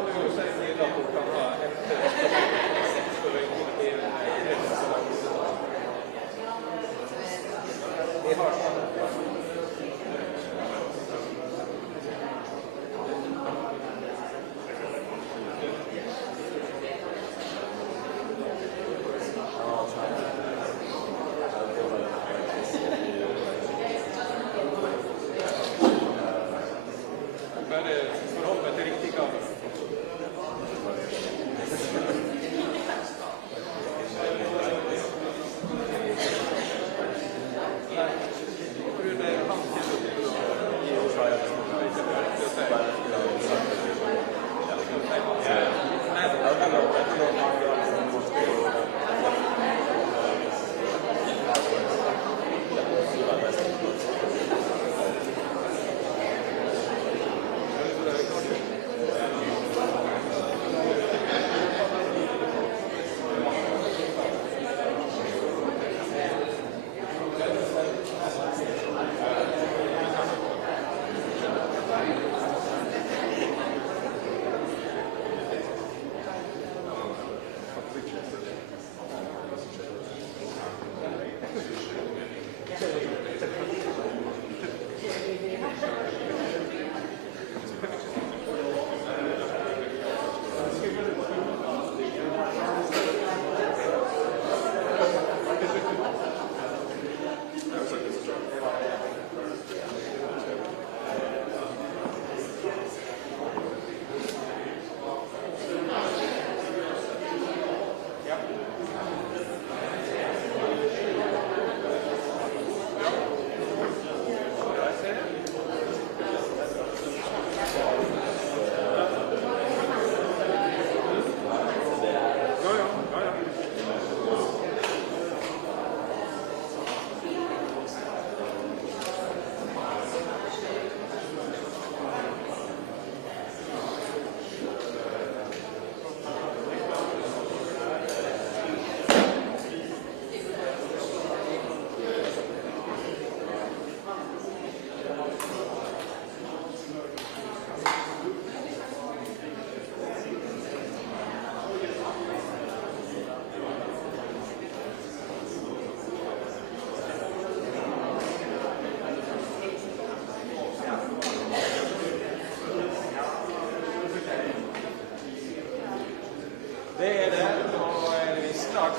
kan du jo si til at du kan ha et vi har sånn.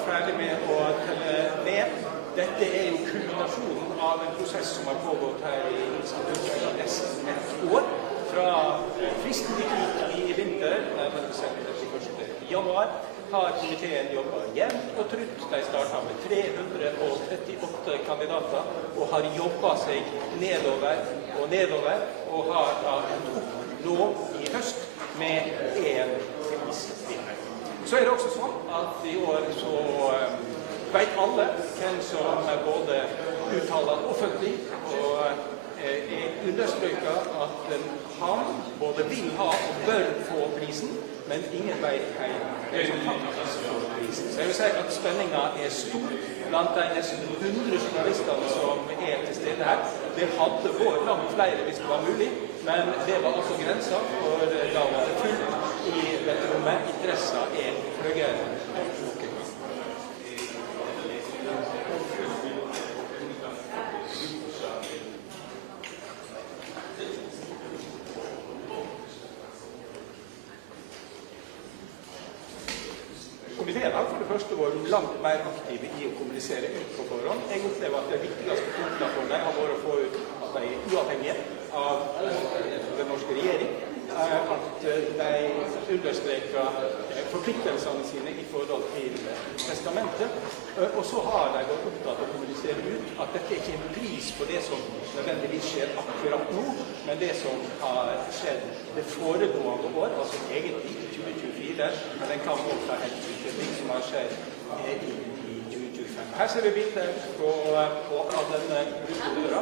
Ferdig med å telle ned. Dette jo kulminasjonen av en prosess som har pågått her i instituttet i nesten et år. Fra fristen gikk ut i vinter, nærmere bestemt 31. januar, har komiteen jobbet jevnt og trutt. De startet med 338 kandidater og har jobbet seg nedover, og har endt opp nå i høst med en prisvinner. Så det også sånn at i år så vet alle hvem som både uttaler offentlig og understreker at han både vil ha og bør få prisen, men ingen vet hvem som faktisk får prisen. Så jeg vil si at spenningen stor blant de nesten 100 journalistene som til stede her. Det hadde vært langt flere hvis det var mulig, men det var altså grenser, for da var det fullt i dette rommet. Interessen høyere enn noen gang. Komiteen har for det første vært langt mer aktive i å kommunisere ut på forhånd. Jeg opplever at det viktigste punktene for dem har vært å få ut at de uavhengige av den norske regjering, at de understreker forpliktelsene sine i forhold til testamentet, og så har de vært opptatt av å kommunisere ut at dette ikke en pris på det som nødvendigvis skjer akkurat nå, men det som har skjedd det foregående år, altså egentlig i 2024, men den kan også ha helt til ting som har skjedd i 2025. Her ser vi bilder på denne gruppedøra,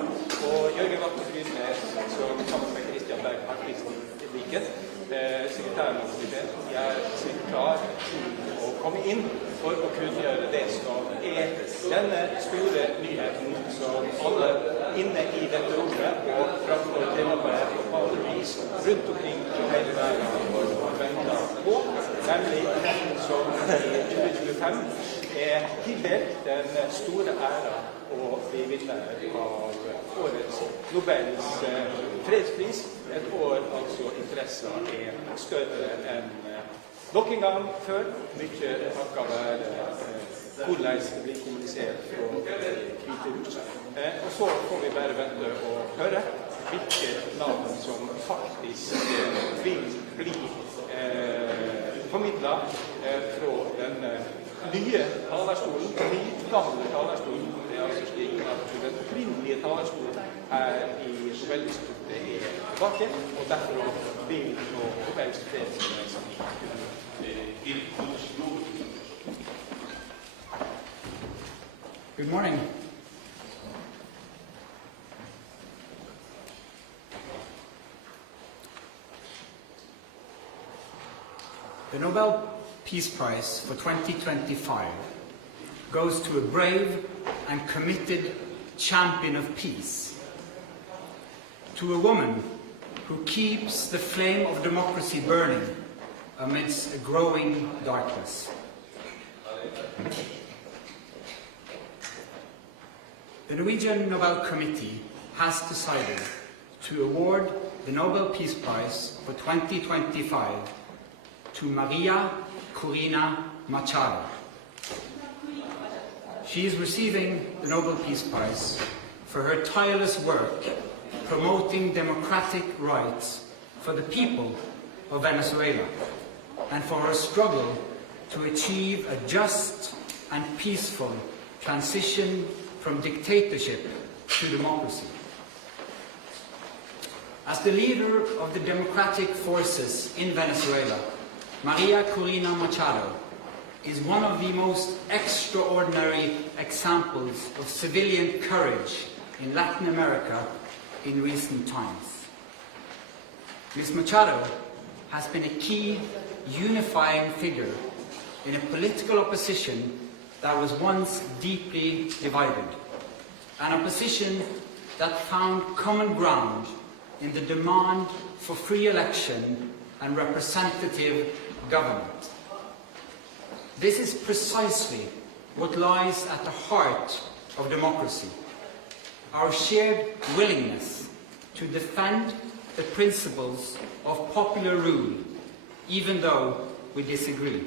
og Jørgen Watne Frydnes, som sammen med Kristian Berg har prisen til Viken, sekretæren av komiteen, seg klar til å komme inn for å kunngjøre det som denne store nyheten som alle inne i dette rommet og framfor TV og på alle vis rundt omkring i hele verden for å vente på, nemlig den som i 2025 er tildelt den store æra å bli vinner av årets Nobels fredspris. Et år altså interessen er større enn nok en gang før. Mye takket være hvordan det blir kommunisert fra Hvite hus. Og så får vi bare vente og høre hvilke navn som faktisk vil bli formidlet fra den nye talerstolen, gamle talerstolen. Det er altså slik at den opprinnelige talerstolen her i Nobel-instituttet er tilbake, og derfor vil nå Nobels fredspris Good morning. The Nobel Peace Prize for 2025 goes to a brave and committed champion of peace, to a woman who keeps the flame of democracy burning amidst a growing darkness. The Norwegian Nobel Committee has decided to award the Nobel Peace Prize for 2025 to Maria Corina Machado. She is receiving the Nobel Peace Prize for her tireless work promoting democratic rights for the people of Venezuela and for her struggle to achieve a just and peaceful transition from dictatorship to democracy. As the leader of the democratic forces in Venezuela, Maria Corina Machado is one of the most extraordinary examples of civilian courage in Latin America in recent times. Ms. Machado has been a key unifying figure in a political opposition that was once deeply divided, an opposition that found common ground in the demand for free election and representative government. This is precisely what lies at the heart of democracy, our shared willingness to defend the principles of popular rule, even though we disagree.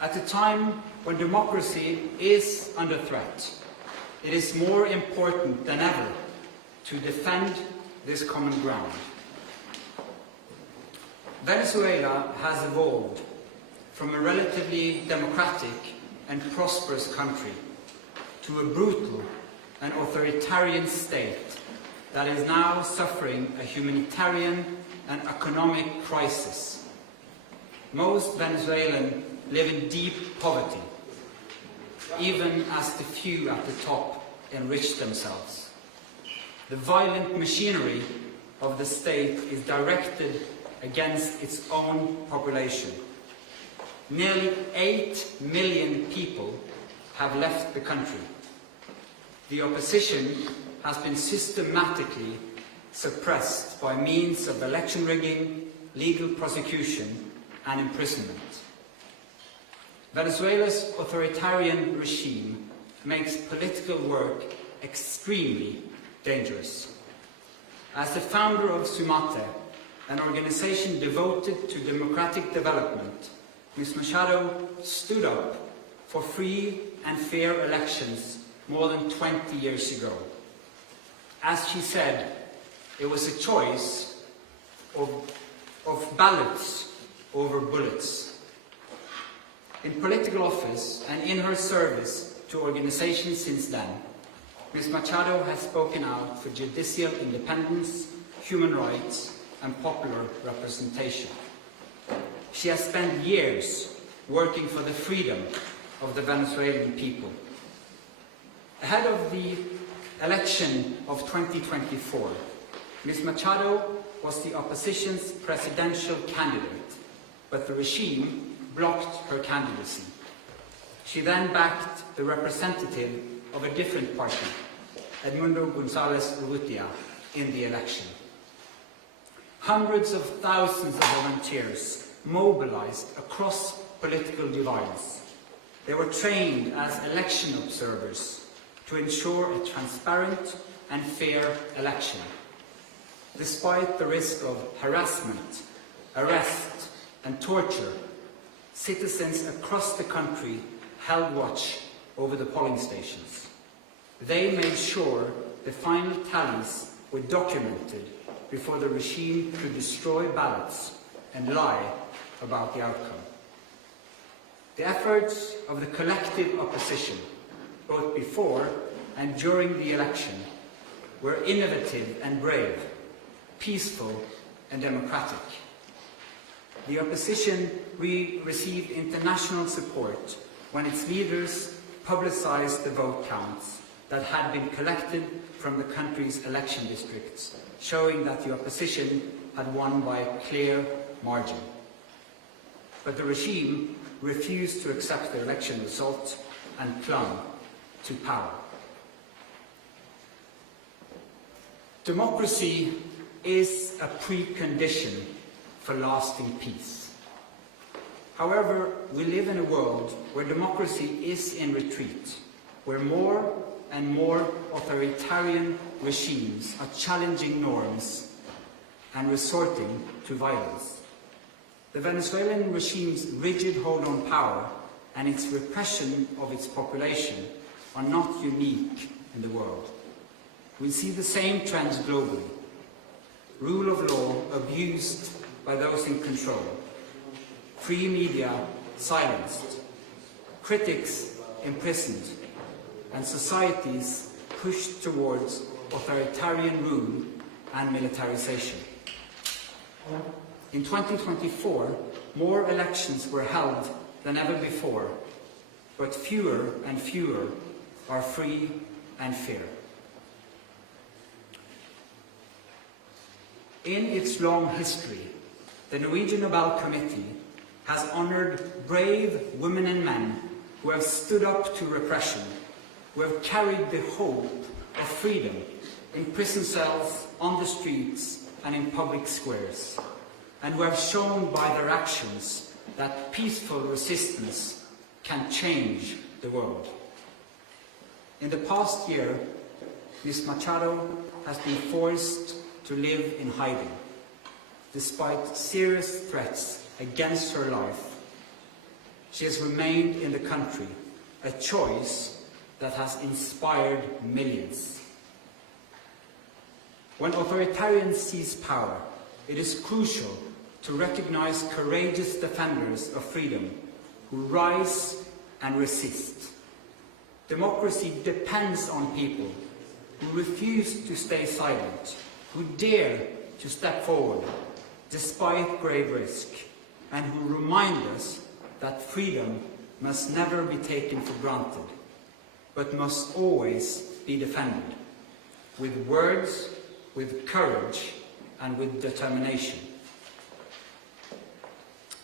At a time when democracy is under threat, it is more important than ever to defend this common ground. Venezuela has evolved from a relatively democratic and prosperous country to a brutal and authoritarian state that is now suffering a humanitarian and economic crisis. Most Venezuelans live in deep poverty, even as the few at the top enrich themselves. The violent machinery of the state is directed against its own population. Nearly 8 million people have left the country. The opposition has been systematically suppressed by means of election rigging, legal prosecution, and imprisonment. Venezuela's authoritarian regime makes political work extremely dangerous. As the founder of Sumate, an organization devoted to democratic development, Ms. Machado stood up for free and fair elections more than 20 years ago. As she said, it was a choice of ballots over bullets. In political office and in her service to organizations since then, Ms. Machado has spoken out for judicial independence, human rights, and popular representation. She has spent years working for the freedom of the Venezuelan people. Ahead of the election of 2024, Ms. Machado was the opposition's presidential candidate, but the regime blocked her candidacy. She then backed the representative of a different party, Edmundo González Urrutia, in the election. Hundreds of thousands of volunteers mobilized across political divides. They were trained as election observers to ensure a transparent and fair election. Despite the risk of harassment, arrest, and torture, citizens across the country held watch over the polling stations. They made sure the final tallies were documented before the regime could destroy ballots and lie about the outcome. The efforts of the collective opposition, both before and during the election, were innovative and brave, peaceful and democratic. The opposition received international support when its leaders publicized the vote counts that had been collected from the country's election districts, showing that the opposition had won by a clear margin. But the regime refused to accept the election result and clung to power. Democracy is a precondition for lasting peace. However, we live in a world where democracy is in retreat, where more and more authoritarian regimes are challenging norms and resorting to violence. The Venezuelan regime's rigid hold on power and its repression of its population are not unique in the world. We see the same trends globally. Rule of law abused by those in control, free media silenced, critics imprisoned, and societies pushed towards authoritarian rule and militarization. In 2024, more elections were held than ever before, but fewer and fewer are free and fair. In its long history, the Norwegian Nobel Committee has honored brave women and men who have stood up to repression, who have carried the hope of freedom in prison cells, on the streets, and in public squares, and who have shown by their actions that peaceful resistance can change the world. In the past year, Ms. Machado has been forced to live in hiding. Despite serious threats against her life, she has remained in the country, a choice that has inspired millions. When authoritarians seize power, it is crucial to recognize courageous defenders of freedom who rise and resist. Democracy depends on people who refuse to stay silent, who dare to step forward despite grave risk, and who remind us that freedom must never be taken for granted, but must always be defended, with words, with courage, and with determination.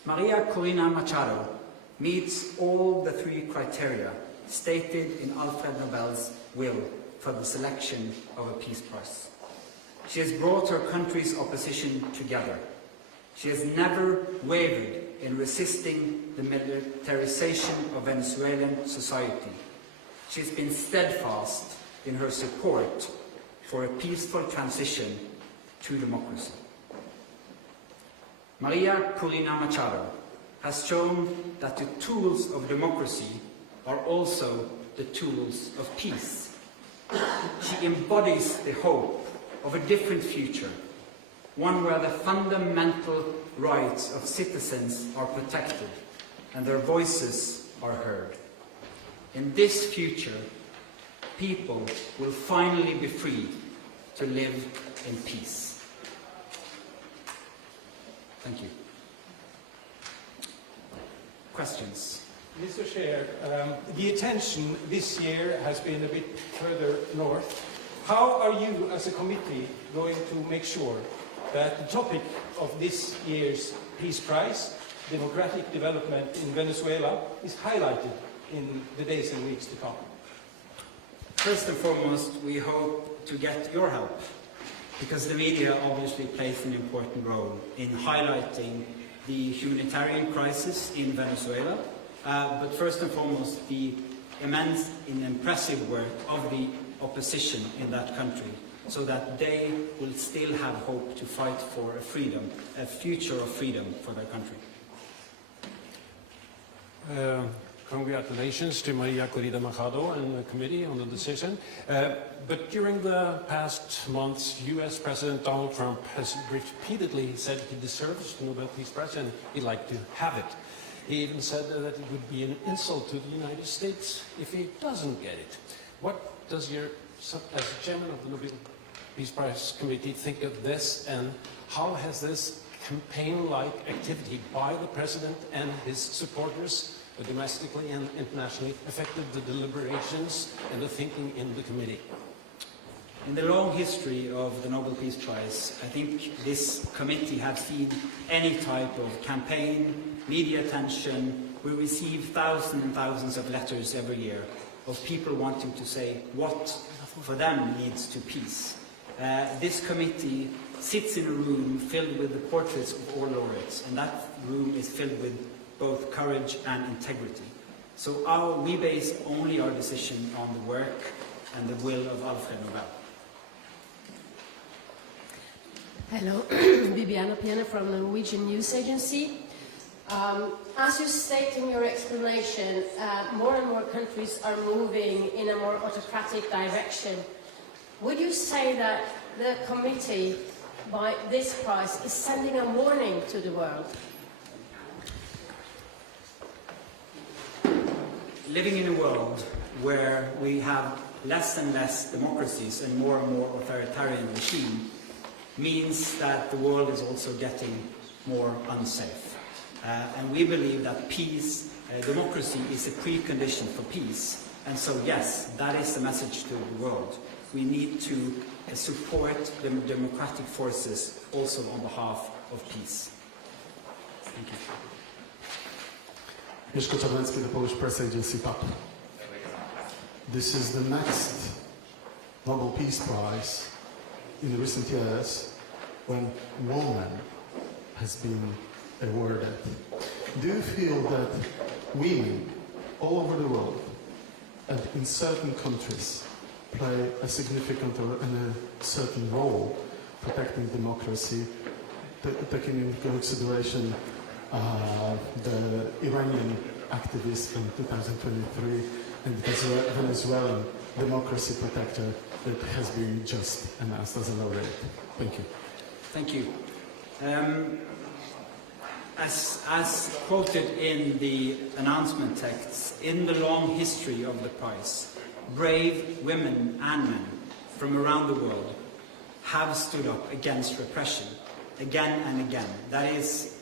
Maria Corina Machado meets all the three criteria stated in Alfred Nobel's will for the selection of a Peace Prize. She has brought her country's opposition together. She has never wavered in resisting the militarization of Venezuelan society. She has been steadfast in her support for a peaceful transition to democracy. Maria Corina Machado has shown that the tools of democracy are also the tools of peace. She embodies the hope of a different future, one where the fundamental rights of citizens are protected and their voices are heard. In this future, people will finally be free to live in peace. Thank you. Questions? Mr. Chair, the attention this year has been a bit further north. How are you as a committee going to make sure that the topic of this year's Peace Prize, democratic development in Venezuela, is highlighted in the days and weeks to come? First and foremost, we hope to get your help, because the media obviously plays an important role in highlighting the humanitarian crisis in Venezuela, but first and foremost the immense and impressive work of the opposition in that country, so that they will still have hope to fight for a future of freedom for their country. Congratulations to Maria Corina Machado and the committee on the decision. But during the past months, US President Donald Trump has repeatedly said he deserves the Nobel Peace Prize and he'd like to have it. He even said that it would be an insult to the United States if he doesn't get it. What does as chairman of the Nobel Peace Prize Committee, think of this, and how has this campaign-like activity by the President and his supporters domestically and internationally affected the deliberations and the thinking in the committee? In the long history of the Nobel Peace Prize, I think this committee has seen any type of campaign, media attention. We receive thousands and thousands of letters every year of people wanting to say what for them leads to peace. This committee sits in a room filled with the portraits of all laureates, and that room is filled with both courage and integrity. So we base only our decision on the work and the will of Alfred Nobel. Hello, Bibiana Piana from the Norwegian News Agency. As you state in your explanation, more and more countries are moving in a more autocratic direction. Would you say that the committee, by this prize, is sending a warning to the world? Living in a world where we have less and less democracies and more authoritarian regime means that the world is also getting more unsafe. And we believe that peace, democracy is a precondition for peace. And so yes, that is the message to the world. We need to support the democratic forces also on behalf of peace. Thank you. Mieszko Czarnecki, the Polish press agency PAP. This is the next Nobel Peace Prize in the recent years when woman has been awarded. Do you feel that women all over the world and in certain countries play a significant or a certain role protecting democracy, taking into consideration the Iranian activist from 2023 and the Venezuelan democracy protector that has been just announced as a laureate? Thank you. Thank you. As quoted in the announcement texts, in the long history of the prize, brave women and men from around the world have stood up against repression again and again. That is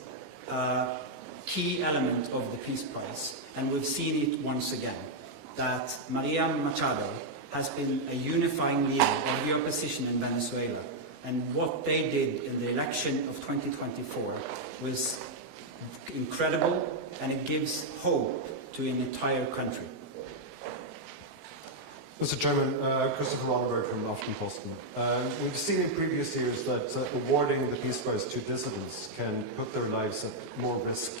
a key element of the Peace Prize, and we've seen it once again, that Maria Machado has been a unifying leader of the opposition in Venezuela, and what they did in the election of 2024 was incredible, and it gives hope to an entire country. Mr. Chairman, Christopher Ronneberg from Aftenposten. We've seen in previous years that awarding the Peace Prize to dissidents can put their lives at more risk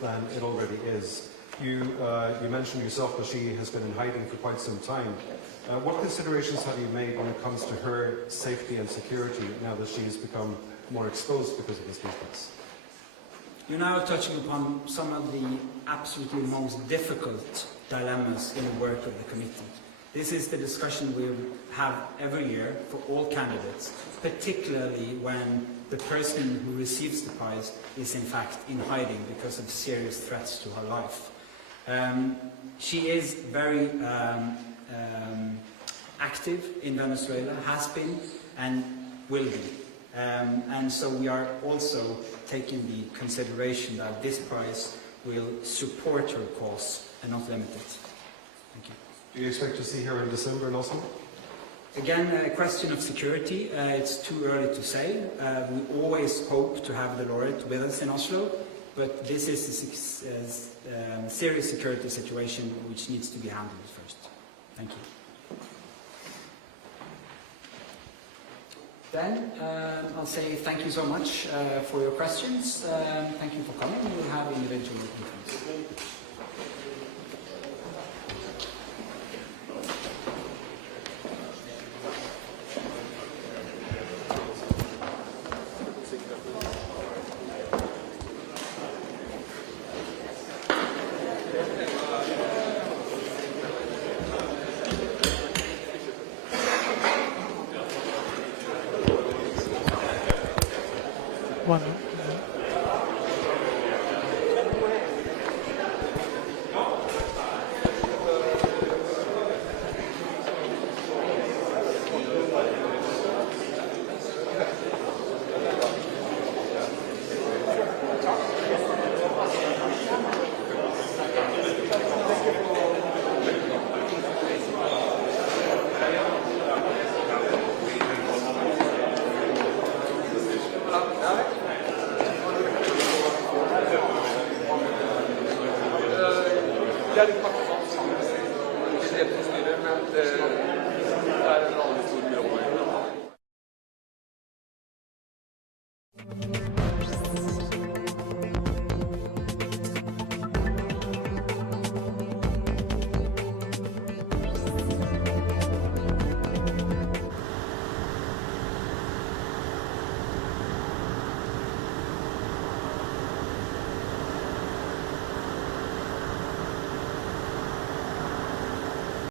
than it already is. You mentioned yourself that she has been in hiding for quite some time. What considerations have you made when it comes to her safety and security now that she has become more exposed because of this Peace Prize? You're now touching upon some of the absolutely most difficult dilemmas in the work of the committee. This is the discussion we have every year for all candidates, particularly when the person who receives the prize is in fact in hiding because of serious threats to her life. She is very active in Venezuela, has been and will be. And so we are also taking the consideration that this prize will support her cause and not limit it. Thank you. Do you expect to see her in December in Oslo? Again, a question of security. It's too early to say. We always hope to have the laureate with us in Oslo, but this is a serious security situation which needs to be handled first. Thank you. Then I'll say thank you so much for your questions. Thank you for coming. presidential conference. Jørgen Watne